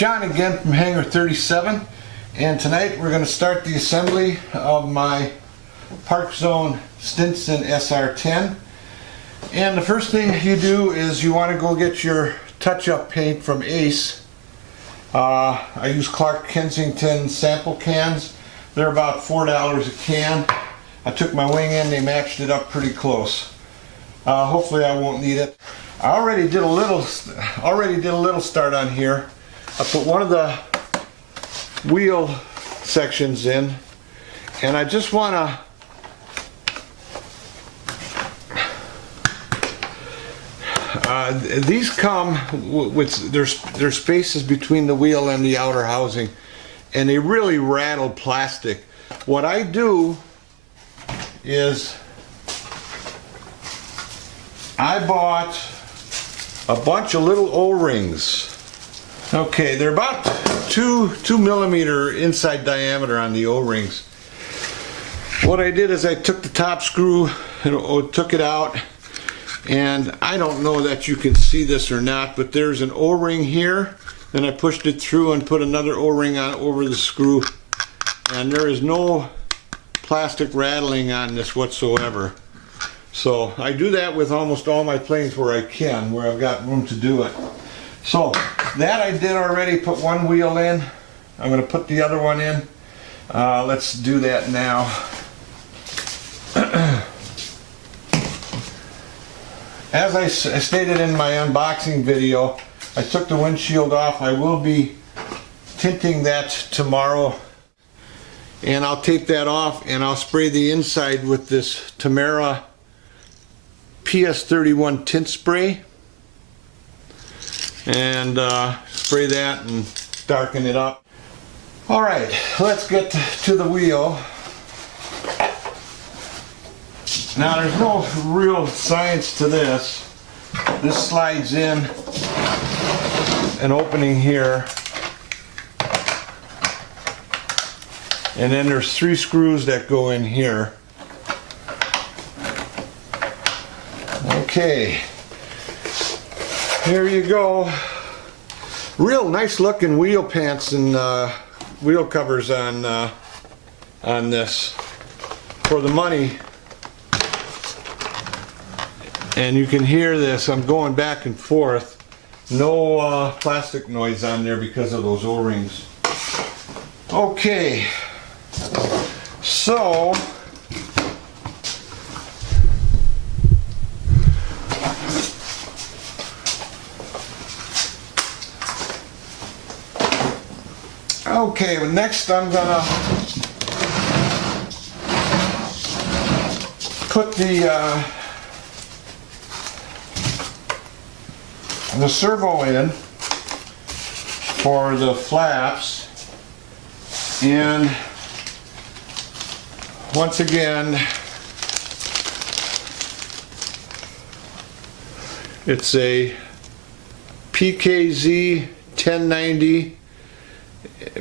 John again from Hangar 37, and tonight we're going to start the assembly of my Parkzone Stinson SR10. And the first thing you do is you want to go get your touch-up paint from Ace. I use Clark Kensington sample cans. They're about $4 a can. I took my wing in, they matched it up pretty close. Hopefully I won't need it. I already did a little start on here. I put one of the wheel sections in, and I just want to these come with there's spaces between the wheel and the outer housing, and they really rattle plastic. What I do is I bought a bunch of little O-rings. Okay, they're about 2 millimeter inside diameter on the O-rings. What I did is I took the top screw and took it out, and I don't know that you can see this or not, but there's an O-ring here. Then I pushed it through and put another O-ring on over the screw, and there is no plastic rattling on this whatsoever. So I do that with almost all my planes where I can, where I've got room to do it. So that I did already, put one wheel in. I'm going to put the other one in. Let's do that now. As I stated in my unboxing video, I took the windshield off. I will be tinting that tomorrow, and I'll tape that off and I'll spray the inside with this Tamara PS31 tint spray, and spray that and darken it up. Alright, let's get to the wheel. Now there's no real science to this. This slides in an opening here, and then there's 3 screws that go in here. Okay, here you go. Real nice looking wheel pants and wheel covers on this for the money. And you can hear this, I'm going back and forth. No plastic noise on there because of those O-rings. Okay, so okay, well, next I'm gonna put the servo in for the flaps, and once again it's a PKZ 1090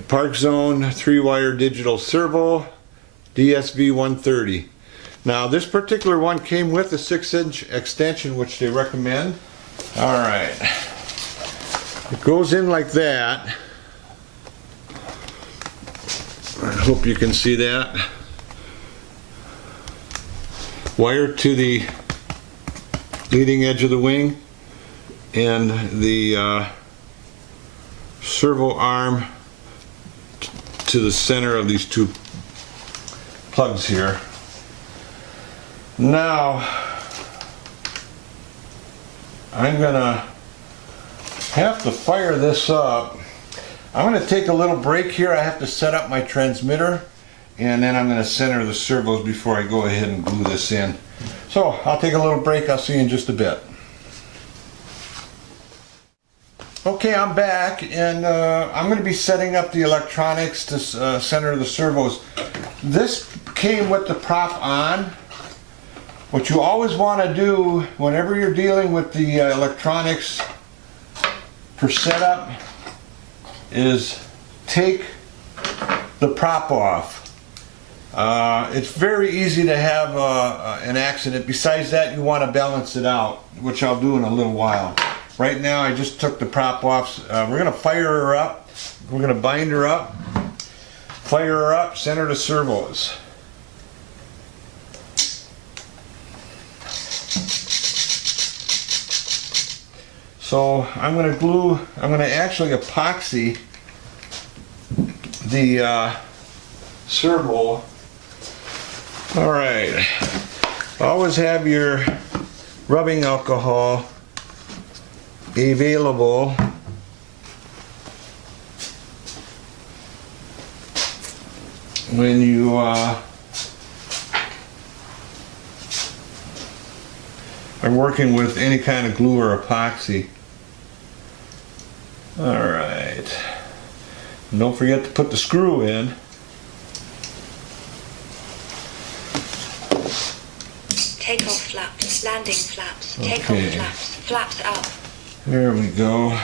Parkzone 3-wire digital servo DSV 130. Now this particular one came with a 6-inch extension, which they recommend. Alright, it goes in like that. I hope you can see that. Wire to the leading edge of the wing, and the servo arm to the center of these 2 plugs here. Now I'm gonna have to fire this up. I'm gonna take a little break here. I have to set up my transmitter, and then I'm gonna center the servos before I go ahead and glue this in. So I'll take a little break. I'll see you in just a bit. Okay, I'm back, and I'm going to be setting up the electronics to center the servos. This came with the prop on. What you always want to do whenever you're dealing with the electronics for setup is take the prop off. It's very easy to have an accident. Besides that, you want to balance it out, which I'll do in a little while. Right now I just took the prop off. We're going to fire her up We're going to bind her up, fire her up, send her to servos. So I'm going to actually epoxy the servo. All right. Always have your rubbing alcohol available. When you are working with any kind of glue or epoxy. Alright. Don't forget to put the screw in. Take off flaps, landing flaps, take off flaps, flaps up. There we go.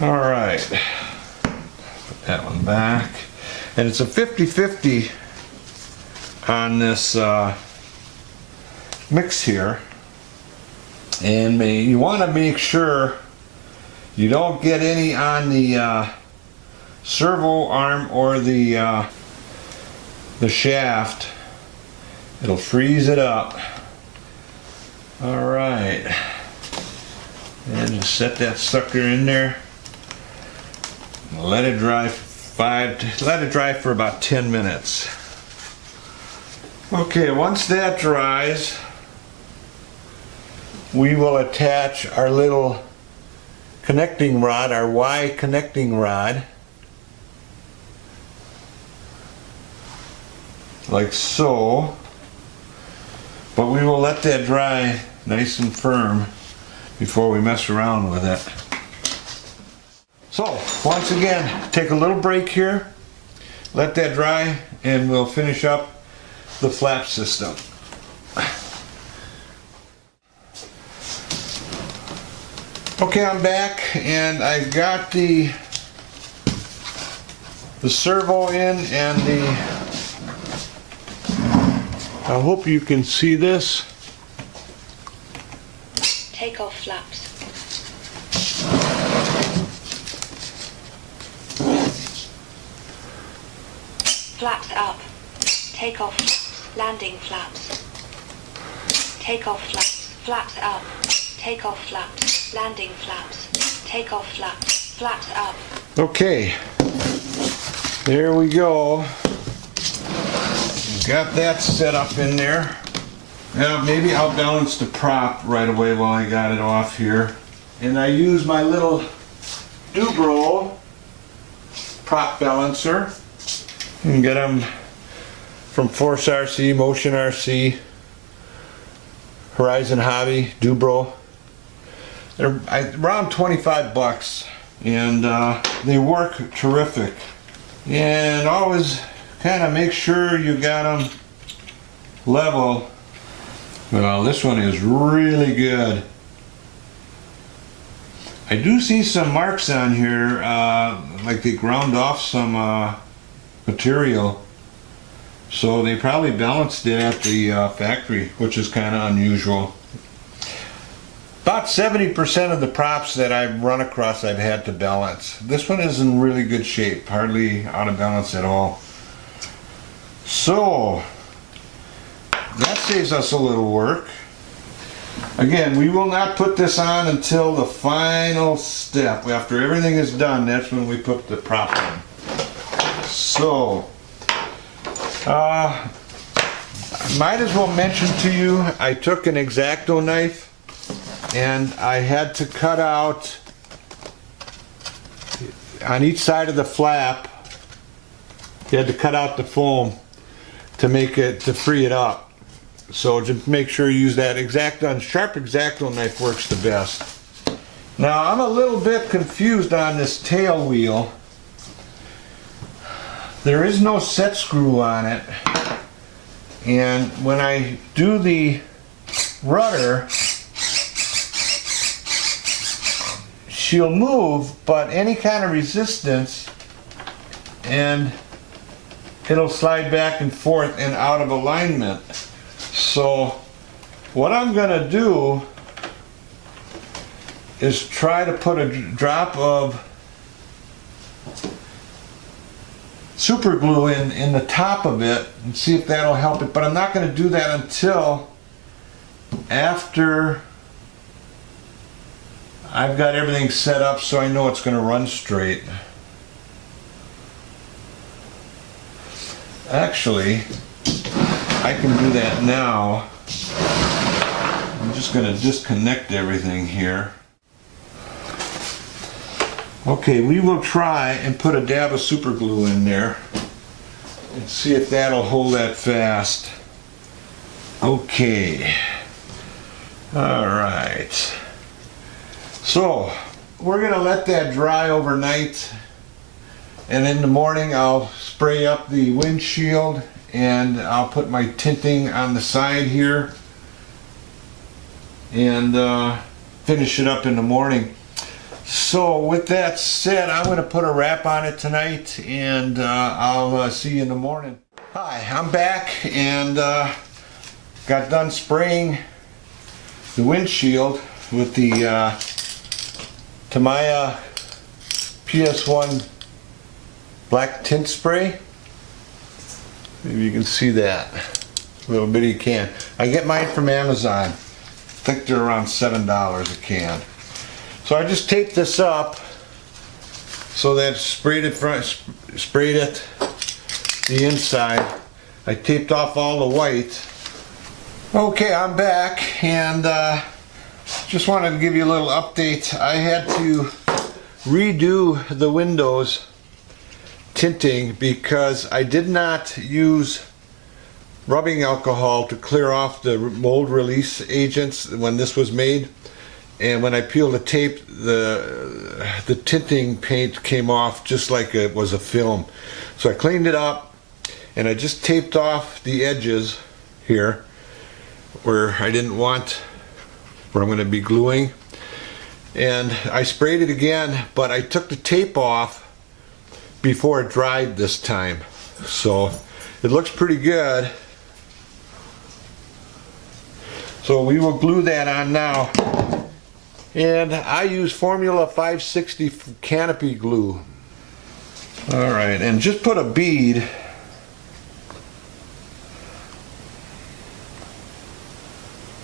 Alright. Put that one back. And it's a 50-50 on this mix here. And you want to make sure you don't get any on the servo arm or the shaft. It'll freeze it up. All right, and just set that sucker in there. Let it dry for about 10 minutes. Okay, once that dries, we will attach our little connecting rod, our Y connecting rod, like so. But we will let that dry nice and firm before we mess around with it. So, once again, take a little break here, let that dry, and we'll finish up the flap system. Okay, I'm back, and I've got the servo in, and I hope you can see this. Take off flaps. Flaps up. Take off flaps. Landing flaps. Take off flaps. Flaps up. Take off flaps. Landing flaps. Take off flaps. Flaps up. Okay. There we go. Got that set up in there. Now maybe I'll balance the prop right away while I got it off here. And I use my little Dubro prop balancer. You can get them from Force RC, Motion RC, Horizon Hobby, Dubro. They're around 25 bucks, and they work terrific. And always kind of make sure you got them level. Well, this one is really good. I do see some marks on here, like they ground off some material. So they probably balanced it at the factory, which is kind of unusual. About 70% of the props that I've run across I've had to balance. This one is in really good shape, hardly out of balance at all. So, that saves us a little work. Again, we will not put this on until the final step. After everything is done, that's when we put the prop on. So, I might as well mention to you, I took an X-Acto knife and I had to cut out on each side of the flap. You had to cut out the foam to make it, to free it up. So just make sure you use that sharp X-Acto knife works the best. Now I'm a little bit confused on this tail wheel. There is no set screw on it, and when I do the rudder, she'll move, but any kind of resistance and it'll slide back and forth and out of alignment. So what I'm gonna do is try to put a drop of super glue in the top of it and see if that'll help it, but I'm not going to do that until after I've got everything set up so I know it's going to run straight. Actually, I can do that now. I'm just going to disconnect everything here. Okay, we will try and put a dab of super glue in there and see if that'll hold that fast. Okay. All right. So, we're going to let that dry overnight, and in the morning I'll spray up the windshield and I'll put my tinting on the side here and finish it up in the morning. So with that said, I'm going to put a wrap on it tonight, and I'll see you in the morning. Hi, I'm back and got done spraying the windshield with the Tamiya PS1 black tint spray. Maybe you can see that. A little bitty can. I get mine from Amazon. I think they're around $7 a can. So I just taped this up so that sprayed it the inside. I taped off all the white. Okay, I'm back and just wanted to give you a little update. I had to redo the windows tinting because I did not use rubbing alcohol to clear off the mold release agents when this was made. And when I peeled the tape, the tinting paint came off just like it was a film. So I cleaned it up and I just taped off the edges here where I didn't want, where I'm going to be gluing. And I sprayed it again, but I took the tape off before it dried this time. So it looks pretty good. So we will glue that on now. And I use Formula 560 canopy glue. Alright, and just put a bead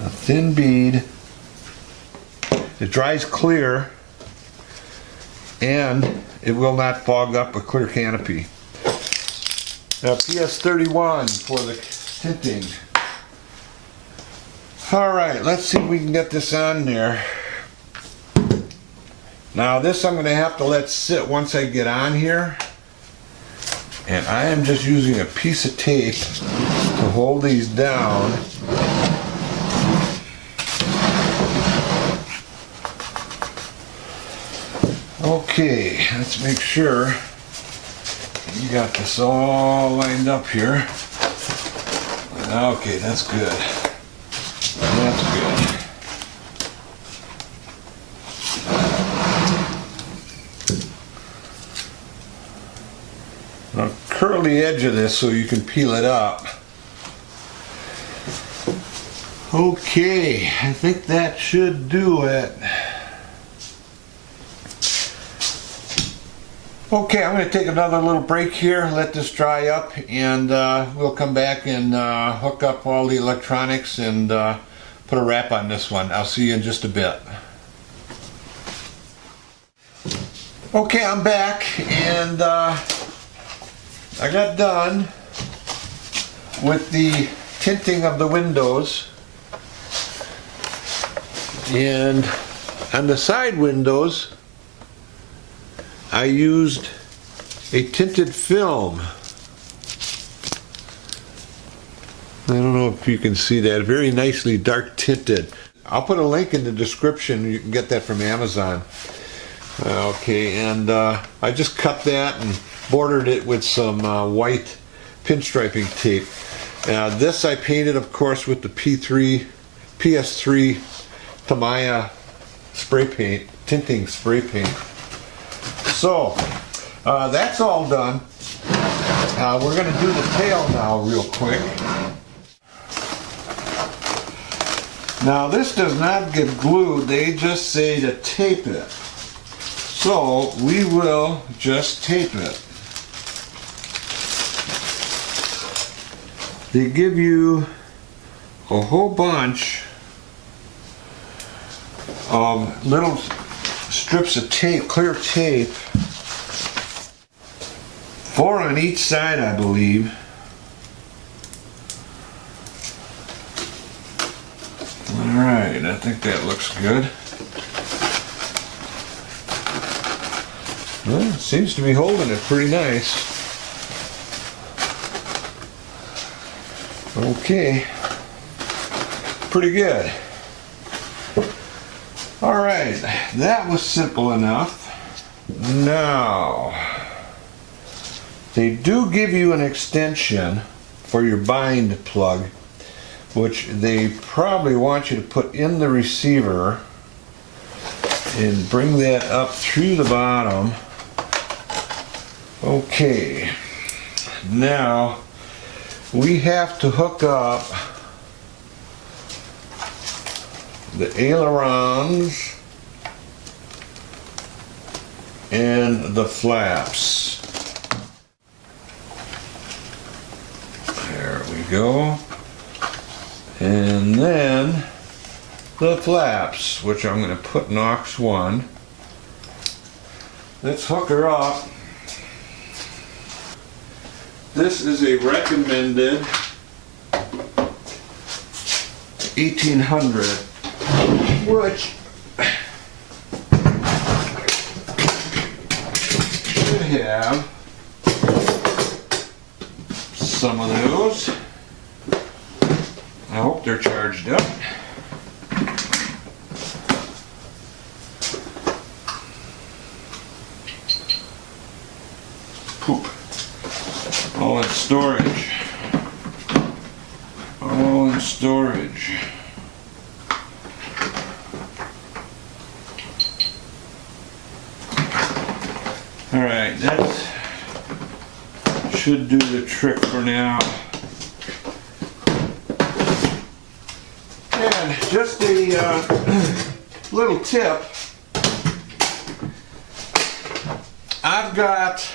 a thin bead. It dries clear and it will not fog up a clear canopy. Now PS31 for the tinting. Alright, let's see if we can get this on there. Now this I'm going to have to let sit once I get on here, and I am just using a piece of tape to hold these down. Okay, let's make sure you got this all lined up here. Okay, that's good. That's good. Now curl the edge of this so you can peel it up. Okay, I think that should do it. Okay, I'm going to take another little break here, let this dry up, and we'll come back and hook up all the electronics and put a wrap on this one. I'll see you in just a bit. Okay, I'm back, and I got done with the tinting of the windows, and on the side windows I used a tinted film. I don't know if you can see that, very nicely dark tinted. I'll put a link in the description, you can get that from Amazon. Okay, and I just cut that and bordered it with some white pinstriping tape. This I painted, of course, with the PS3 Tamiya spray paint, tinting spray paint. So, that's all done. We're going to do the tail now real quick. Now this does not get glued, they just say to tape it. So we will just tape it. They give you a whole bunch of little strips of tape, clear tape, 4 on each side, I believe. Alright, I think that looks good. Well, it seems to be holding it pretty nice. Okay, pretty good. Alright, that was simple enough. Now, they do give you an extension for your bind plug, which they probably want you to put in the receiver and bring that up through the bottom. Okay, now we have to hook up the ailerons and the flaps. There we go. And then the flaps, which I'm going to put in aux 1. Let's hook her up. This is a recommended 1800, which should have some of those. I hope they're charged up. Poop. All in storage. All in storage. Alright, that should do the trick for now. And just a little tip. I've got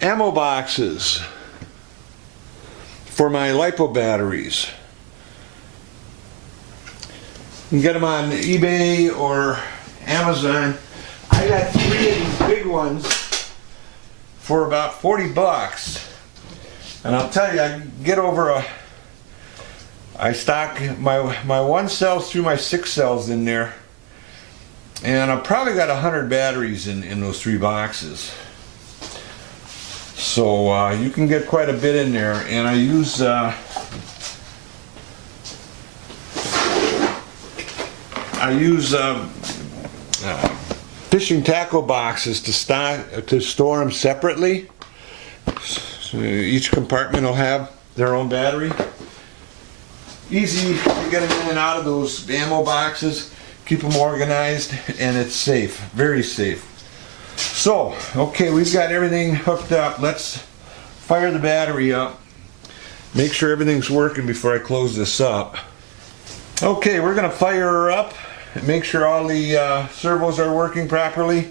ammo boxes for my LiPo batteries. You can get them on eBay or Amazon. I got 3 of these big ones for about 40 bucks. And I'll tell you, I get over I stock my 1 cells through my 6 cells in there. And I've probably got 100 batteries in those 3 boxes. So you can get quite a bit in there, and I use fishing tackle boxes to store them separately. So each compartment will have their own battery. Easy to get them in and out of those ammo boxes. Keep them organized, and it's safe, very safe. So, okay, we've got everything hooked up. Let's fire the battery up. Make sure everything's working before I close this up. Okay, we're going to fire her up and make sure all the servos are working properly.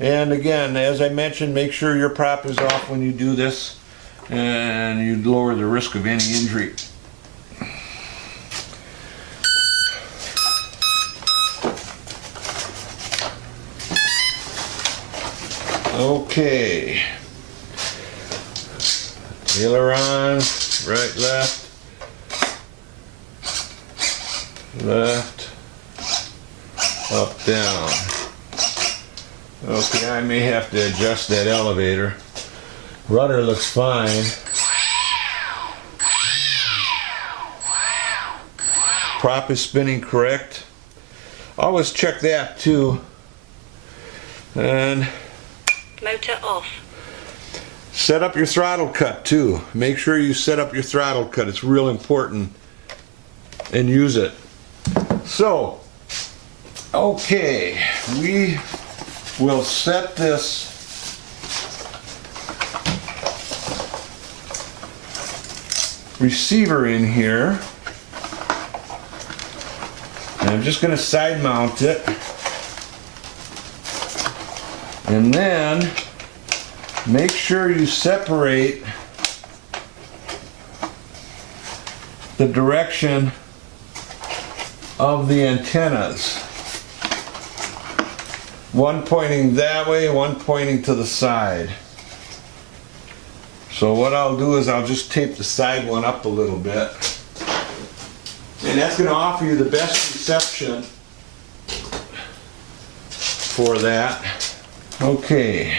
And again, as I mentioned, make sure your prop is off when you do this, and you lower the risk of any injury. Okay, ailerons, right, left, left, up, down. Okay, I may have to adjust that elevator. Rudder looks fine. Prop is spinning correct. Always check that too. And motor off. set up your throttle cut too. Make sure you set up your throttle cut. It's real important. And use it. So, okay, we will set this receiver in here. And I'm just going to side mount it. And then make sure you separate the direction of the antennas. One pointing that way, one pointing to the side. So what I'll do is I'll just tape the side one up a little bit. And that's going to offer you the best reception for that. Okay.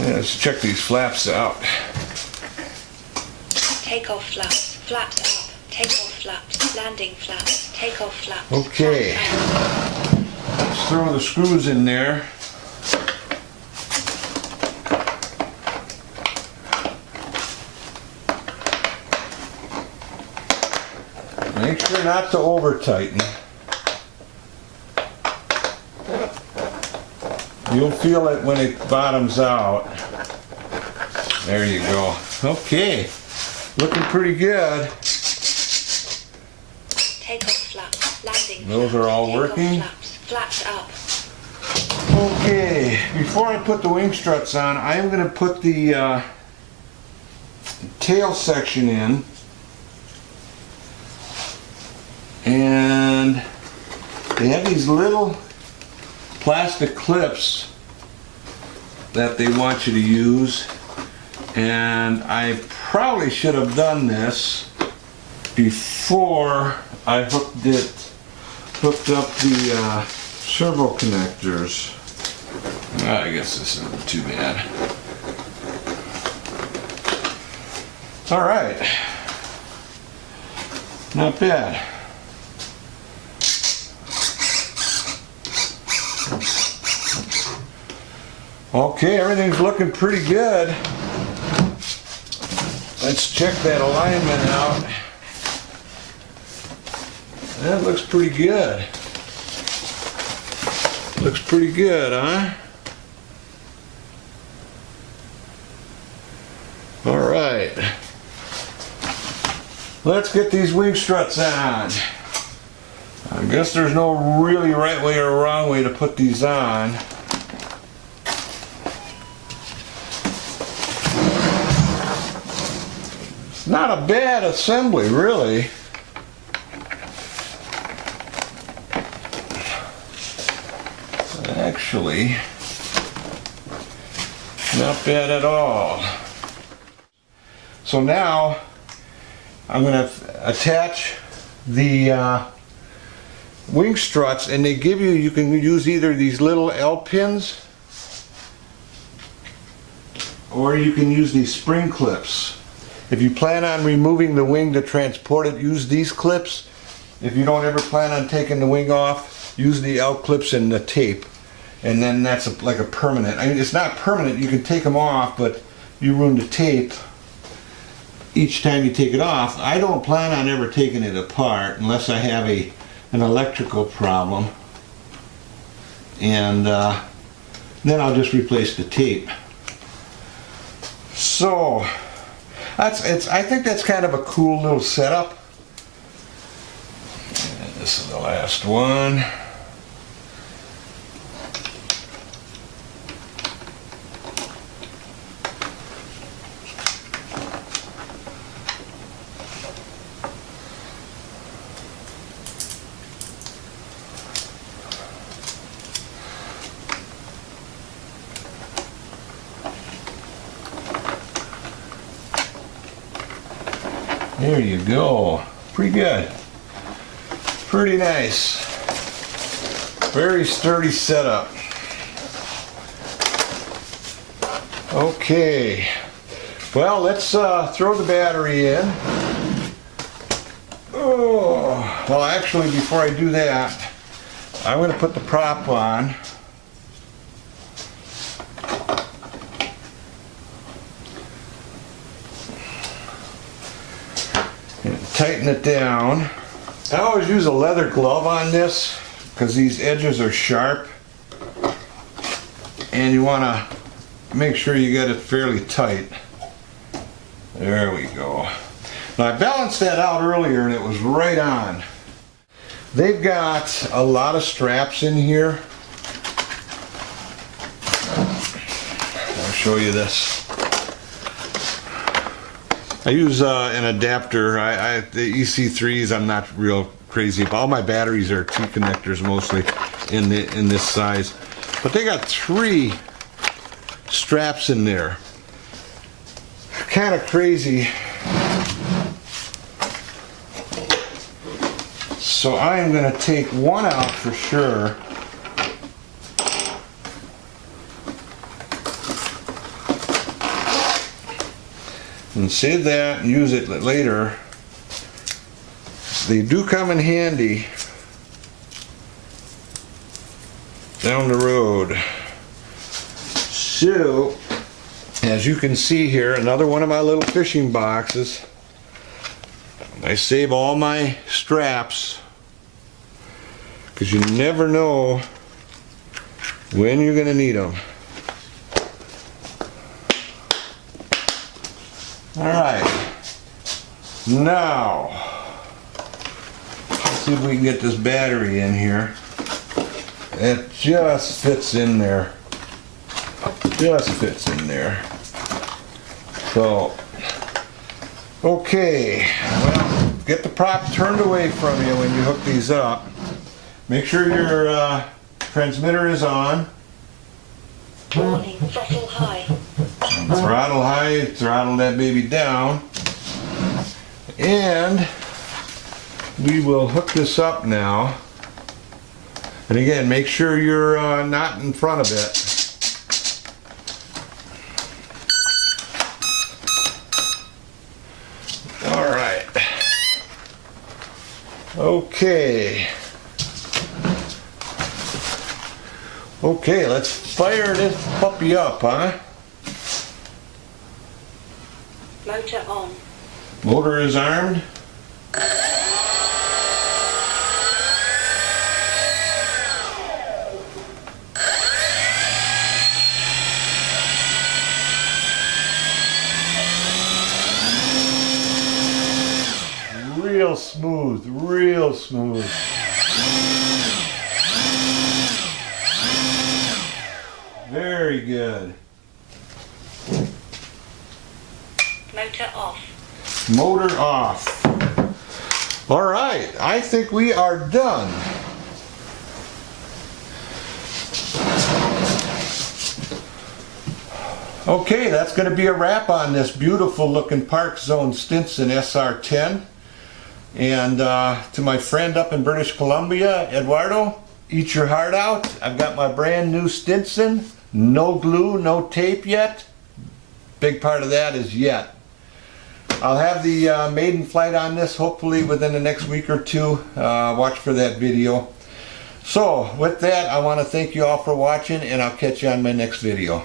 Yeah, let's check these flaps out. Take off flaps, flaps up, take off flaps, landing flaps, take off flaps. Okay. Let's throw the screws in there. Make sure not to over tighten. You'll feel it when it bottoms out. There you go. Okay. Looking pretty good. Take off flaps, landing Those are all working. Flaps up. Okay, before I put the wing struts on, I am going to put the tail section in. And they have these little plastic clips that they want you to use. And I probably should have done this before I hooked up the servo connectors. I guess this isn't too bad. All right, not bad. Okay, everything's looking pretty good. Let's check that alignment out. That looks pretty good. Looks pretty good, huh? All right. Let's get these wing struts on. I guess there's no really right way or wrong way to put these on. It's not a bad assembly, really. Actually, not bad at all. So now I'm going to attach the wing struts, and they give you can use either these little L pins or you can use these spring clips. If you plan on removing the wing to transport it, use these clips. If you don't ever plan on taking the wing off, use the L clips and the tape. And then that's like a permanent. I mean, it's not permanent, you can take them off, but you ruin the tape each time you take it off. I don't plan on ever taking it apart unless I have an electrical problem. And then I'll just replace the tape. So, I think that's kind of a cool little setup. And this is the last one. There you go. Pretty good. Pretty nice. Very sturdy setup. Okay. Well, let's throw the battery in. Oh, well, actually, before I do that, I'm going to put the prop on. Tighten it down. I always use a leather glove on this because these edges are sharp and you want to make sure you get it fairly tight. There we go. Now I balanced that out earlier and it was right on. They've got a lot of straps in here. I'll show you this. I use an adapter. The EC3s I'm not real crazy about. All my batteries are T connectors mostly in this size. But they got 3 straps in there. Kind of crazy. So I am going to take one out for sure. And save that and use it later. They do come in handy down the road. So, as you can see here, another one of my little fishing boxes. I save all my straps because you never know when you're going to need them. Alright, now let's see if we can get this battery in here. It just fits in there. Just fits in there. So, okay, well, get the prop turned away from you when you hook these up. Make sure your transmitter is on. Warning, throttle high. Throttle high, throttle that baby down. And we will hook this up now. And again, make sure you're not in front of it. All right. Okay. Okay, let's fire this puppy up, huh? Motor on. Motor is armed. Real smooth, real smooth. Very good. Motor off. Motor off. All right, I think we are done. Okay, that's going to be a wrap on this beautiful looking Parkzone Stinson SR10. And to my friend up in British Columbia, Eduardo, eat your heart out. I've got my brand new Stinson. No glue, no tape yet. Big part of that is yet. I'll have the maiden flight on this hopefully within the next week or two. Watch for that video. So with that, I want to thank you all for watching, and I'll catch you on my next video.